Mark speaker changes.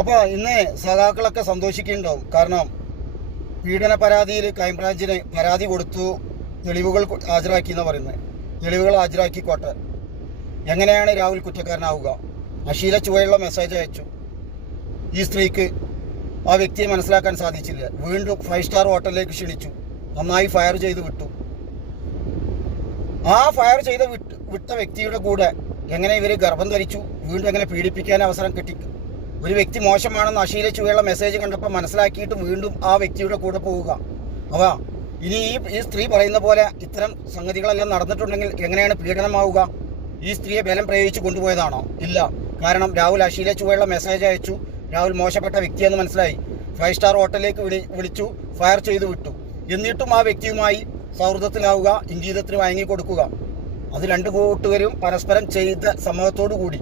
Speaker 1: അപ്പോൾ ഇന്ന് സഖാക്കളൊക്കെ സന്തോഷിക്കുന്നുണ്ടാവും. കാരണം പീഡന പരാതിയിൽ ക്രൈംബ്രാഞ്ചിന് പരാതി കൊടുത്തു തെളിവുകൾ ഹാജരാക്കി എന്ന് പറയുന്നത് തെളിവുകൾ ഹാജരാക്കിക്കോട്ടെ എങ്ങനെയാണ് രാഹുൽ കുറ്റക്കാരനാവുക? അശീല ചുവയുള്ള മെസ്സേജ് അയച്ചു. ഈ സ്ത്രീക്ക് ആ വ്യക്തിയെ മനസ്സിലാക്കാൻ സാധിച്ചില്ല. വീണ്ടും ഫൈവ് സ്റ്റാർ ഹോട്ടലിലേക്ക് ക്ഷണിച്ചു. നന്നായി ഫയർ ചെയ്ത് വിട്ടു. ആ ഫയർ ചെയ്ത് വിട്ട് വ്യക്തിയുടെ കൂടെ എങ്ങനെ ഇവർ ഗർഭം ധരിച്ചു? വീണ്ടും എങ്ങനെ പീഡിപ്പിക്കാൻ അവസരം കിട്ടി ഒരു വ്യക്തി മോശമാണെന്ന് അശീല ചുവയുള്ള മെസ്സേജ് കണ്ടപ്പോൾ മനസ്സിലാക്കിയിട്ട് വീണ്ടും ആ വ്യക്തിയുടെ കൂടെ പോവുക. അവ ഇനി ഈ ഈ സ്ത്രീ പറയുന്ന പോലെ ഇത്തരം സംഗതികളെല്ലാം നടന്നിട്ടുണ്ടെങ്കിൽ എങ്ങനെയാണ് പീഡനമാവുക? ഈ സ്ത്രീയെ ബലം പ്രയോഗിച്ച് കൊണ്ടുപോയതാണോ? ഇല്ല. കാരണം രാഹുൽ അശീല ചുവയുള്ള മെസ്സേജ് അയച്ചു. രാഹുൽ മോശപ്പെട്ട വ്യക്തിയെന്ന് മനസ്സിലായി. ഫൈവ് സ്റ്റാർ ഹോട്ടലിലേക്ക് വിളി വിളിച്ചു. ഫയർ ചെയ്തു വിട്ടു. എന്നിട്ടും ആ വ്യക്തിയുമായി സൗഹൃദത്തിലാവുക ഇംഗീതത്തിന് വഴങ്ങി കൊടുക്കുക അത് രണ്ട് കൂട്ടുകാരും പരസ്പരം ചെയ്ത സമ്മതത്തോടു കൂടി